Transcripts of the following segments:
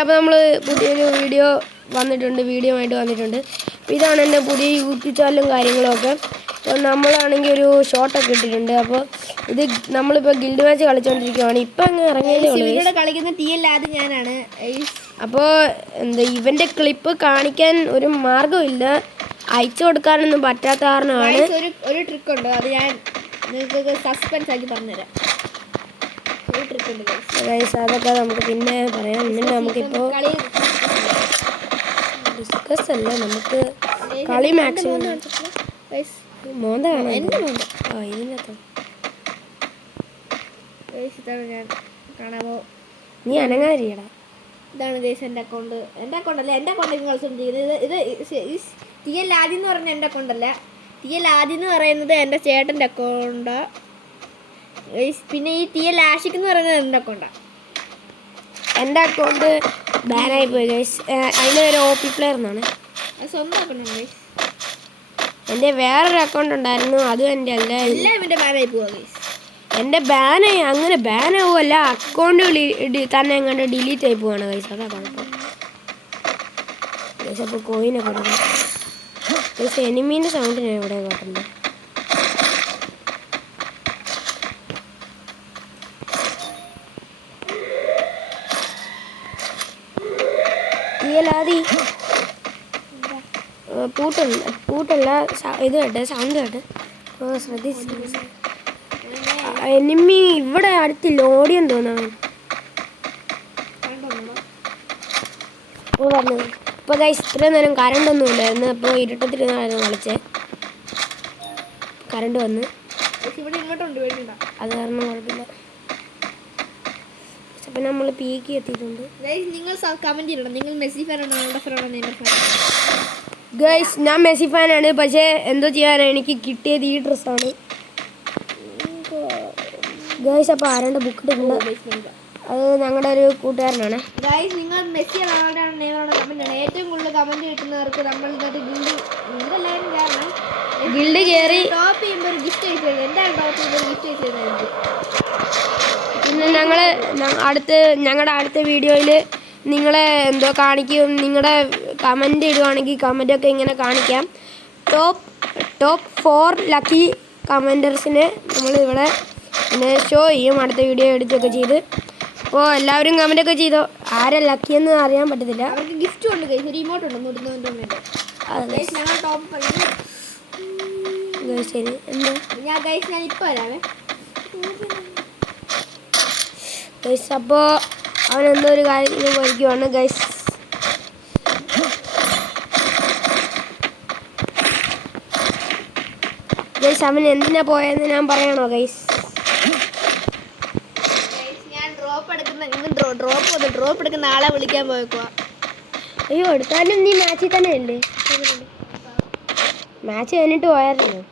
അപ്പോൾ നമ്മൾ പുതിയൊരു വീഡിയോ ആയിട്ട് വന്നിട്ടുണ്ട്. അപ്പോൾ ഇതാണ് എൻ്റെ പുതിയ യൂട്യൂബ് ചാനലും കാര്യങ്ങളൊക്കെ. അപ്പോൾ നമ്മളാണെങ്കിൽ ഒരു ഷോർട്ടൊക്കെ ഇട്ടിട്ടുണ്ട്. അപ്പോൾ ഇത് നമ്മളിപ്പോൾ ഗിൽഡ് മാച്ച് കളിച്ചുകൊണ്ടിരിക്കുകയാണ്. ഇപ്പം അങ്ങ് ഇറങ്ങിയതേ ഉള്ളൂ. കളിക്കുന്ന TL ആദ്യം ഞാനാണ്. അപ്പോൾ ഇവൻ്റെ ക്ലിപ്പ് കാണിക്കാൻ ഒരു മാർഗ്ഗമില്ല, അയച്ചു കൊടുക്കാനൊന്നും പറ്റാത്ത കാരണമാണ്. ഒരു ട്രിക്ക് ഉണ്ട്, അത് ഞാൻ നിങ്ങൾക്ക് സസ്പെൻസ് ആക്കി പറഞ്ഞുതരാം. ഒരു ട്രിക്ക് ഉണ്ട് അതൊക്കെ നമുക്ക് പിന്നെ പറയാം. എന്നിട്ട് നമുക്കിപ്പോൾ ഡിസ്കസ് അല്ല, നമുക്ക് കളി മാക്സിമം മോന്ത കാണാം. ഇതിനകത്ത് ഞാൻ കാണാമോ? നീ അനങ്ങാരിയടാ. ഇതാണ് ഗൈസ് എൻ്റെ അക്കൗണ്ട്. എൻ്റെ അക്കൗണ്ടല്ല, എൻ്റെ അക്കൗണ്ടിൽ കളിച്ചുകൊണ്ടിരിക്കുന്നത്. ഇത് TL ആദ്യം എന്ന് പറഞ്ഞ എൻ്റെ അക്കൗണ്ടല്ല. TL ആദ്യം എന്ന് പറയുന്നത് എൻ്റെ ചേട്ടൻ്റെ അക്കൗണ്ടാണ്. പിന്നെ ഈ TL ആഷിക് എന്ന് പറയുന്നത് എൻ്റെ അക്കൗണ്ടാണ്. എൻ്റെ അക്കൗണ്ട് ബാനായി പോയി ഗൈസ്. അതിൻ്റെ ഒരു OP പ്ലെയർ എന്നാണ്. അത് സ്വന്തം അക്കൗണ്ടാണ് ഗൈസ്. എൻ്റെ വേറൊരു അക്കൗണ്ട് ഉണ്ടായിരുന്നു, അതും എൻ്റെ അല്ല. എല്ലാം എൻ്റെ ബാനായി പോവാ ഗൈസ്. എൻ്റെ അങ്ങനെ ബാനാവുമല്ല, അക്കൗണ്ട് തന്നെ എങ്ങാണ്ട് ഡിലീറ്റ് ആയി പോവാണ് ഗൈസ്. അതാ കുഴപ്പം ഗൈസ്. അപ്പോൾ കോയിനൊക്കെ കൊടുക്കും ഗൈസ്. എനിമീൻ്റെ സൗണ്ട് ഞാൻ ഇവിടെ കേട്ടിട്ടുണ്ട്. TLആദി പൂട്ടല്ല ഇത് കേട്ടെ, സൗണ്ട് കേട്ടെ. അപ്പോൾ ശ്രദ്ധിച്ചു. എനിമി ഇവിടെ അടുത്ത് ലോഡിയെന്ന് തോന്നാൻ പറഞ്ഞത്. ഇപ്പോൾ ഗൈസ് ഇത്രയും നേരം കറണ്ടൊന്നും ഇല്ലായിരുന്നു. അപ്പോൾ ഇരുട്ടത്തിരുന്നായിരുന്നു കളിച്ചേ. കറണ്ട് വന്ന് അത് കാരണം കുഴപ്പമില്ല. അപ്പം നമ്മൾ പീക്ക് എത്തിയിട്ടുണ്ട്. നിങ്ങൾ കമന്റ് ചെയ്യണം, നിങ്ങൾ മെസ്സി ഫാനാണോ റൊണാൾഡോ ഫാനാണോ നെയ്മർ ഫാനാണോ? ഗൈസ് ഞാൻ മെസ്സി ഫാനാണ്. പക്ഷേ എന്തോ ചെയ്യാനാണ്, എനിക്ക് കിട്ടിയത് ഈ ഡ്രസ്സാണ് ഗൈസ്. അപ്പോൾ ആരാണ്ട് ബുക്ക് ഇട്ടിട്ടുണ്ട്, അത് ഞങ്ങളുടെ ഒരു കൂട്ടുകാരനാണ്. ഗൈസ് നിങ്ങൾ മെസ്സി റൊണാൾഡോ നെയ്മറാണോ കമന്റ് ആണ്. ഏറ്റവും കൂടുതൽ കമന്റ് കിട്ടുന്നവർക്ക് നമ്മൾ ഗിൽഡ് കയറി ടോപ്പ് ചെയ്യുമ്പോൾ ഒരു ഗിഫ്റ്റ് അയച്ചു. എന്താണ് ടോപ്പ് ചെയ്യുമ്പോൾ ഗിഫ്റ്റ് അയച്ചത്? പിന്നെ ഞങ്ങളുടെ അടുത്ത വീഡിയോയിൽ നിങ്ങളെ എന്തോ കാണിക്കും. നിങ്ങളുടെ കമൻ്റ് ഇടുവാണെങ്കിൽ കമൻ്റൊക്കെ ഇങ്ങനെ കാണിക്കാം. ടോപ്പ് 4 ലക്കി കമൻറ്റേഴ്സിനെ നമ്മളിവിടെ ഷോ ചെയ്യും അടുത്ത വീഡിയോ എഡിറ്റൊക്കെ ചെയ്ത്. അപ്പോൾ എല്ലാവരും കമൻ്റൊക്കെ ചെയ്തോ. ആരാ ലക്കിയെന്ന് അറിയാൻ പറ്റത്തില്ല. അവർക്ക് ഗിഫ്റ്റ് ഉണ്ട് ഗൈസ്, ഒരു ഇമോട്ട് ഉണ്ട് 199. ശരി എന്താ ഞാൻ ഇപ്പോൾ വരാവേ ഗൈസ്. അപ്പോൾ അവനെന്തോ ഒരു കാര്യത്തിന് പോയിരിക്കുവാണ് ഗൈസ്. അവൻ എന്തിനാ പോയെന്ന് ഞാൻ പറയണോ ഗൈസ്? ഞാൻ ഡ്രോപ്പ് എടുക്കുന്ന ആളെ വിളിക്കാൻ പോയേക്കുവാ. അയ്യോ എടുത്താലും നീ മാച്ചിൽ തന്നെ അല്ലേ? മാച്ച് കഴിഞ്ഞിട്ട് പോയായിരുന്നു.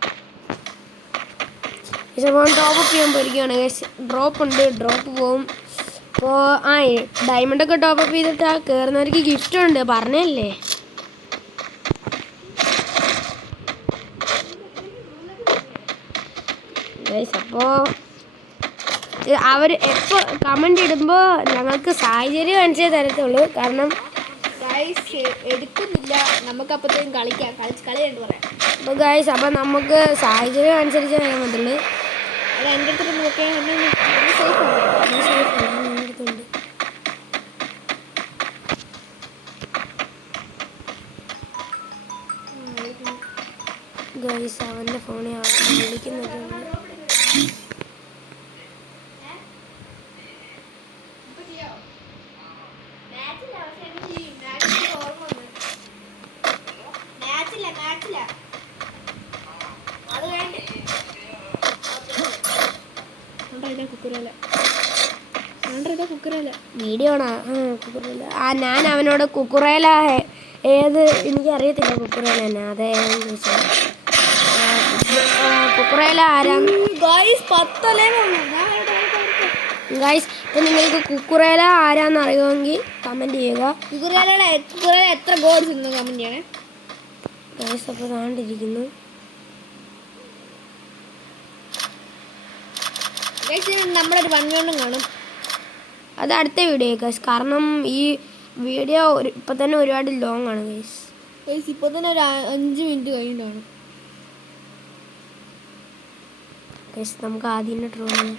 ടോപ്പ് ചെയ്യാൻ പോയിരിക്കുകയാണ് ഗൈസ്. ഡ്രോപ്പ് ഉണ്ട്, ഡ്രോപ്പ് പോവും. അപ്പോൾ ഡയമണ്ടൊക്കെ ടോപ്പപ്പ് ചെയ്തിട്ട് കയറുന്നവർക്ക് ഗിഫ്റ്റ് ഉണ്ട് പറഞ്ഞല്ലേ. ഗൈസ് അപ്പോൾ അവർ എപ്പോൾ കമൻ്റ് ഇടുമ്പോൾ ഞങ്ങൾക്ക് സാഹചര്യം അനുസരിച്ച് തരത്തുള്ളൂ. കാരണം ഗൈസ് എടുക്കുന്നില്ല, നമുക്ക് അപ്പോഴത്തേക്കും കളി കണ്ടു പറയാം. അപ്പോൾ ഗൈസ് അപ്പോൾ നമുക്ക് സാഹചര്യം അനുസരിച്ച് തരാൻ പറ്റുള്ളൂ. അത് എൻ്റെ അടുത്ത് നോക്കിയാൽ ഗൈസ് അവൻ്റെ ഫോണിൽ വിളിക്കുന്നുണ്ട്. വീഡിയോ ഞാൻ അവനോട് കുക്കുറേല ഏത് എനിക്കറിയത്തില്ല. കുക്കുറേല തന്നെ അതേന്ന് ചോദിച്ചാൽ കുക്കുറേല ആരാന്ന് ഗൈസ്. ഇപ്പം നിങ്ങൾക്ക് കുക്കുറേല ആരാന്ന് അറിയുമെങ്കിൽ കമൻറ്റ് ചെയ്യുക. കുക്കുറേല എത്ര ഗോൾസ് ഉണ്ടെന്ന് കമൻറ്റ് ചെയ്യണേ ഗൈസ്. അപ്പോൾ താണ്ടിരിക്കുന്നു. നമ്മളൊരു 1 കാണും. അത് അടുത്ത വീഡിയോ ഗൈസ്. കാരണം ഈ വീഡിയോ ഇപ്പം തന്നെ ഒരുപാട് ലോങ് ആണ് ഗൈസ്. ഗൈസ് ഇപ്പൊ തന്നെ ഒരു 5 മിനിറ്റ് കഴിഞ്ഞിട്ടാണ്. ഗൈസ് നമുക്ക് ആദ്യം ഡ്രോ ചെയ്യാം.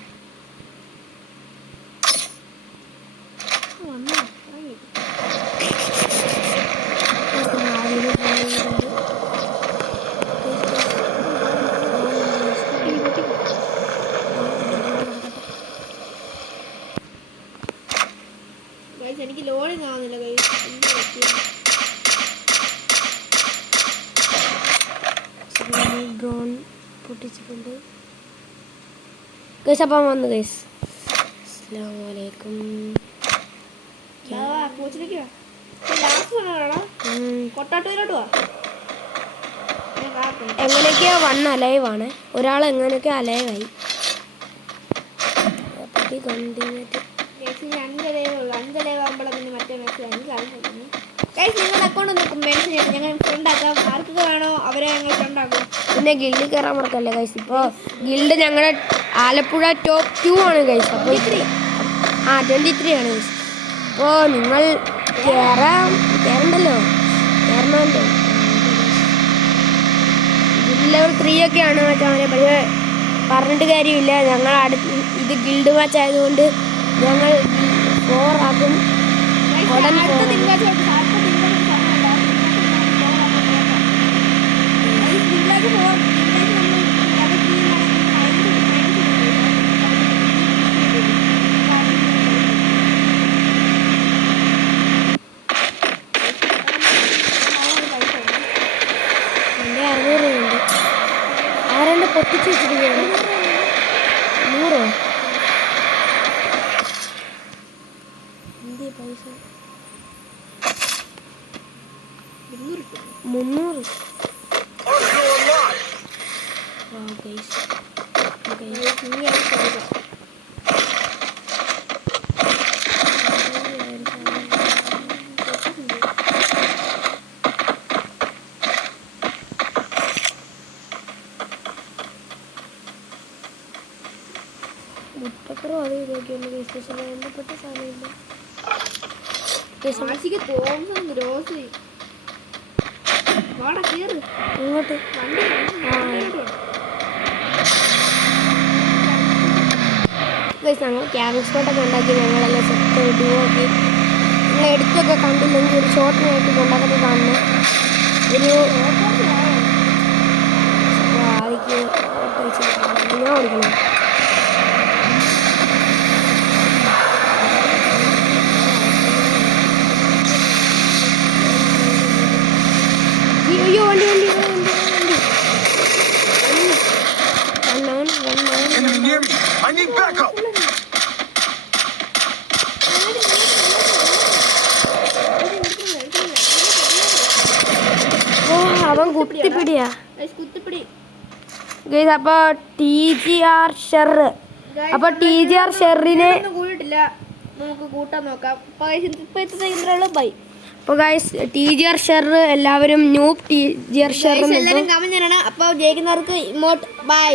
ഗൈസ് എനിക്ക് ലോഡിങ് ആവുന്നില്ല ഗൈസ്. Drone പൊട്ടിച്ചിട്ടുണ്ട് guys. അപ്പം വന്നു ഗൈസ്. അസ്സലാമു അലൈക്കും. കോച്ചിലേക്ക് വാ. ലാസ്റ്റ് വേണോടാ കൊട്ടാട്ടൂരിലോട്ട് വാ. എങ്ങനെയൊക്കെയോ വൺ അലൈവാണ്. ഒരാൾ എങ്ങനെയൊക്കെയോ അലൈവായി. നിങ്ങളുടെ അക്കൗണ്ട് ഒന്ന് മെൻഷൻ ചെയ്യണം. ഞങ്ങൾ ഫ്രണ്ട് ആക്കാം. ആർക്കൊക്കെ വേണോ അവരെ ഞങ്ങൾ ഫ്രണ്ട് ആക്കും. പിന്നെ ഗിൽഡിൽ കയറാൻ മറക്കല്ലേ ഗൈസ്. ഇപ്പോൾ ഗിൽഡ് ഞങ്ങളുടെ ആലപ്പുഴ ടോപ്പ് 2 ആണ് ഗൈസ്. അപ്പോൾ 23 ആണ് ഗൈസ്. അപ്പോൾ നിങ്ങൾ കയറണ്ടല്ലോ, കയറണമല്ലോ. ഗിൽഡ് ലെവൽ 3 ഒക്കെയാണ് മച്ചാനെ. പക്ഷേ പറഞ്ഞിട്ട് കാര്യമില്ല. ഞങ്ങൾ ഇത് ഗിൽഡ് മാച്ച് ആയതുകൊണ്ട് ഞങ്ങൾ 4 ആക്കും. ഉടൻ എൻ്റെ 600 രൂപയുണ്ട്. ആരാണ്ട് പൊട്ടിച്ച് വെച്ചിരിക്കുകയാണ്. 100 എന്ത് പൈസ? 300. മുട്ടക്കറോ അത് ഇതൊക്കെയുണ്ട് ഗൈസ്. പക്ഷേ ബന്ധപ്പെട്ട സാധനമില്ല. ഇങ്ങോട്ട് ഗൈസ് ഞങ്ങൾ ക്യാമ്പ് സ്പോട്ടൊക്കെ ഉണ്ടാക്കി ഞങ്ങളെല്ലാം സെറ്റ് ഡുവോക്കി നിങ്ങൾ എടുത്തൊക്കെ കണ്ടില്ലെങ്കിൽ ഒരു ഷോർട്ടിനായിട്ട് കൊണ്ടാക്കി കാണുന്നു. ഒരു ആദ്യക്ക് ഞാൻ ഓടിക്കണം. അയ്യോ വണ്ടി വണ്ടി വണ്ടി Enemy near me. I need backup. ഓ അവൻ കുത്തിപ്പിടിയാ കുത്തിപ്പിടി ഗൈസ്. അപ്പോൾ TGR ഷെർ. അപ്പോൾ TGR ഷെറിനെ കൂടിയിട്ടില്ല. നമുക്ക് കൂട്ടാൻ നോക്കാം. ഇപ്പൊ ഇത്രയുള്ള ബൈ. അപ്പോൾ ഗൈസ് TGR ഷെർ എല്ലാവരും ന്യൂബ് TGR ഷെർ എല്ലാവരും കമന്റ് ചെയ്യണം. അപ്പോൾ ജയിക്കുന്നവർക്ക് ഇമോട്ട് ബൈ.